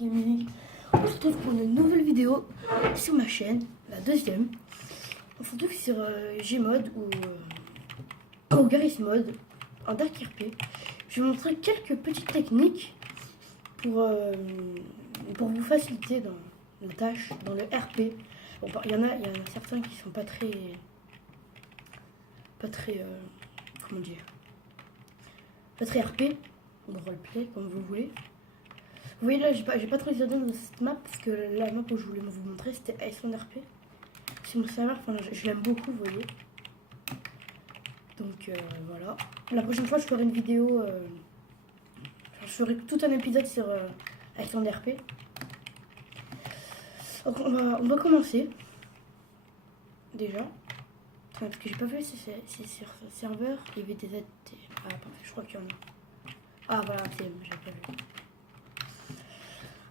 On se retrouve pour une nouvelle vidéo sur ma chaîne, la deuxième. On se retrouve sur Gmod ou Garry's Mod en Dark RP. Je vais vous montrer quelques petites techniques pour vous faciliter dans la tâche, dans le RP. Bon, il y en a certains qui sont pas très comment dire, pas très RP, ou roleplay comme vous voulez. Vous voyez là, j'ai pas trop regardé dans cette map parce que la map que je voulais vous montrer c'était Iceland RP. C'est mon serveur, enfin, je l'aime beaucoup, vous voyez. Donc voilà. La prochaine fois, je ferai une vidéo. Je ferai tout un épisode sur Iceland RP. Donc on va commencer. Déjà. Parce que j'ai pas vu si sur ce serveur il y avait des aides. Ah, parfait, je crois qu'il y en a. Ah, voilà, c'est j'ai pas vu.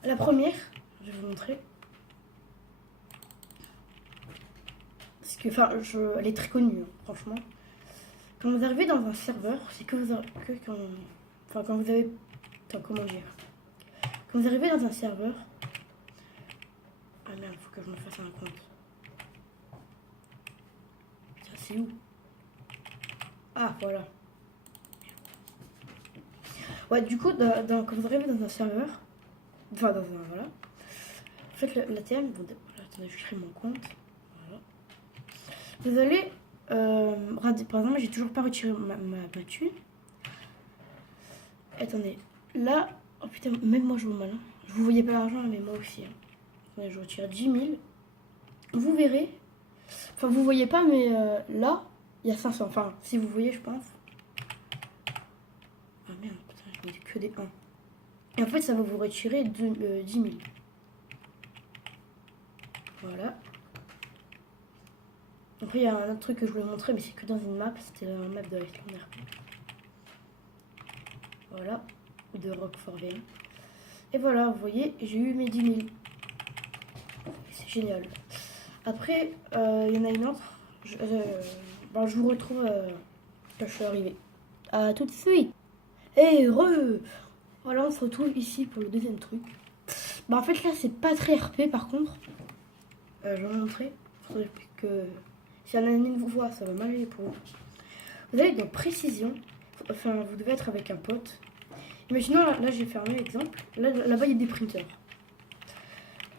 La première, je vais vous montrer. Parce que, enfin, elle est très connue, hein, franchement. Quand vous arrivez dans un serveur, c'est quand vous avez, comment dire, quand vous arrivez dans un serveur, ah merde, faut que je me fasse un compte. Tiens, c'est où? Ah, voilà. Ouais, du coup, quand vous arrivez dans un serveur, enfin, voilà, faites l'ATM, attendez, je crée mon compte, voilà. Vous allez, par exemple, j'ai toujours pas retiré ma thune. Attendez, là, oh putain, même moi je vois mal, hein. Vous voyez pas l'argent, mais moi aussi, hein. Attendez, je retire 10 000, vous verrez, enfin vous voyez pas, mais là, il y a 500, enfin, si vous voyez, je pense. Ah merde, putain, je mets que des 1. Et en fait, ça va vous retirer 10 000. Voilà. Après, il y a un autre truc que je voulais montrer, mais c'est que dans une map. C'était la map de Iceland RP. Voilà. De Rock for VM. Et voilà, vous voyez, j'ai eu mes 10 000. C'est génial. Après, il y en a une autre. Je vous retrouve quand je suis arrivée. À tout de suite. Et voilà, on se retrouve ici pour le deuxième truc. Bah, en fait, là, c'est pas très RP par contre. Je vais vous montrer. Faudrait que si un ennemi vous voit, ça va mal aller pour vous. Vous allez dans précision. Enfin, vous devez être avec un pote. Imaginons, là j'ai fermé l'exemple. Là-bas, il y a des printers.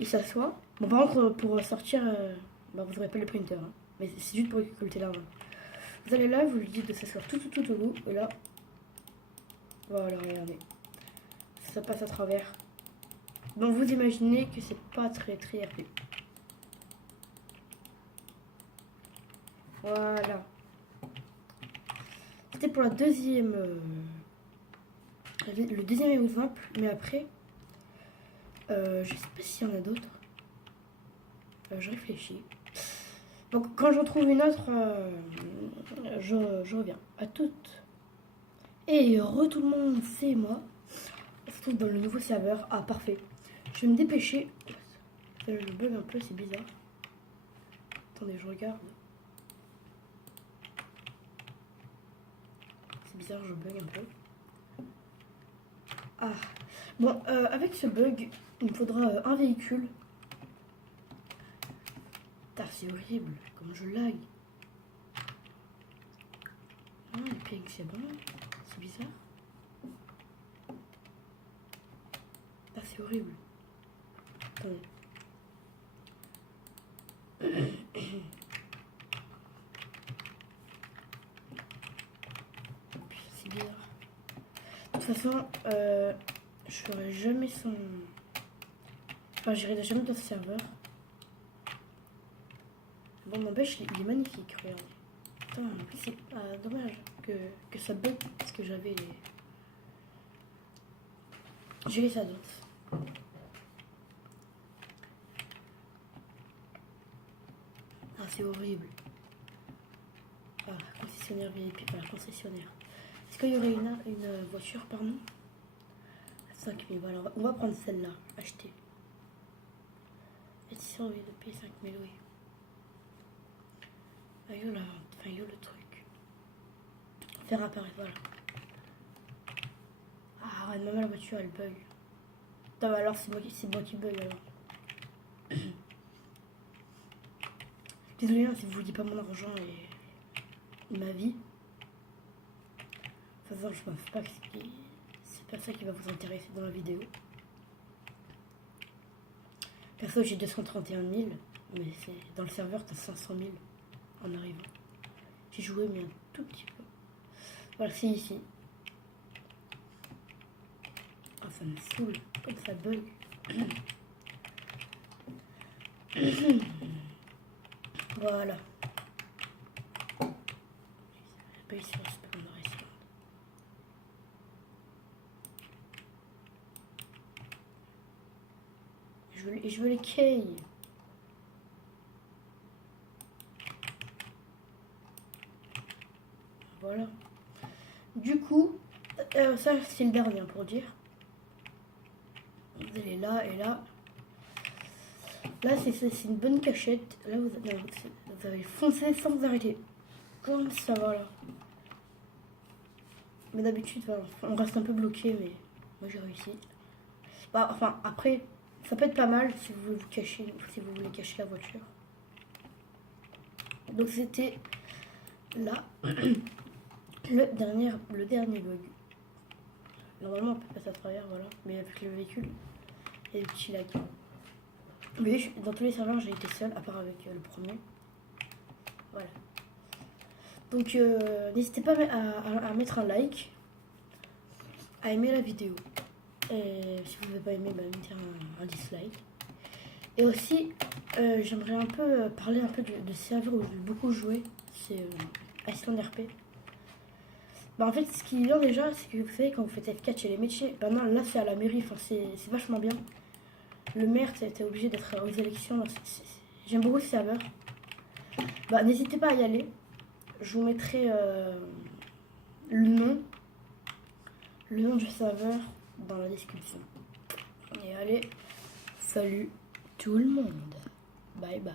Il s'assoit. Bon, par contre, pour sortir, vous n'aurez pas les printers. Hein. Mais c'est juste pour récolter l'argent. Vous allez là, vous lui dites de s'asseoir tout au bout. Et là, voilà, regardez. Ça passe à travers. Donc vous imaginez que c'est pas très RP. Voilà. C'était pour la deuxième. Le deuxième exemple, mais après, je sais pas s'il y en a d'autres. Je réfléchis. Donc quand j'en trouve une autre, je reviens. À toutes. Et tout le monde, c'est moi. On se trouve dans le nouveau serveur. Ah, parfait. Je vais me dépêcher. Je bug un peu, c'est bizarre. Attendez, je regarde. C'est bizarre, je bug un peu. Ah, bon, avec ce bug, il me faudra un véhicule. Putain, c'est horrible, comme je lag. Ah, le ping, c'est bon. C'est bizarre. Ah, c'est horrible. Attendez. C'est bizarre. De toute façon, je ferai jamais son... Enfin, j'irai jamais dans ce serveur. Bon, n'empêche, il est magnifique, regardez. Putain, en plus, c'est dommage que ça bug parce que j'avais les... J'ai les ados. Ah, c'est horrible. Ah, concessionnaire VIP, voilà, concessionnaire. Est-ce qu'il y aurait une voiture, pardon? 5 000, voilà, on va prendre celle-là, acheter. Et si on veut de payer 5 000, oui. Ah, yo, la vente, enfin, yo, le truc. Faire apparaître, voilà. Ah, ouais, même la voiture, elle bug. Putain, bah alors c'est moi qui bug alors. Désolé hein, si vous vouliez pas mon argent et ma vie. De toute façon, je pense pas que c'est pas ça qui va vous intéresser dans la vidéo. Perso, j'ai 231 000, mais c'est dans le serveur, t'as 500 000 en arrivant. J'ai joué, mais un tout petit peu. Voilà, c'est ici. Ah, ça me saoule, comme ça bug. Voilà. Pas ici, on se peut qu'on aurait ça. Je veux les keys. Voilà. Du coup, ça c'est le dernier pour dire. Vous allez là et là. Là c'est une bonne cachette. Là vous avez foncé sans vous arrêter. Comme ça, voilà. Mais d'habitude, voilà, on reste un peu bloqué, mais moi j'ai réussi. Bah, enfin, après, ça peut être pas mal si vous voulez vous cacher, si vous voulez cacher la voiture. Donc c'était là le dernier bug. Normalement on peut passer à travers, voilà. Mais avec le véhicule, il y a des petits lags. Mais dans tous les serveurs j'ai été seule, à part avec le premier. Voilà. Donc n'hésitez pas à mettre un like, à aimer la vidéo. Et si vous n'avez pas aimé, bah, mettez un dislike. Et aussi, j'aimerais un peu parler un peu de serveur où j'ai beaucoup joué. C'est Iceland RP. Bah en fait, ce qui est bien déjà, c'est que vous savez, quand vous faites F4 chez les métiers, bah non, là c'est à la mairie, enfin, c'est vachement bien. Le maire, t'es obligé d'être aux élections. J'aime beaucoup ce serveur. Bah n'hésitez pas à y aller. Je vous mettrai le nom du serveur dans la description. Et allez, salut tout le monde. Bye bye.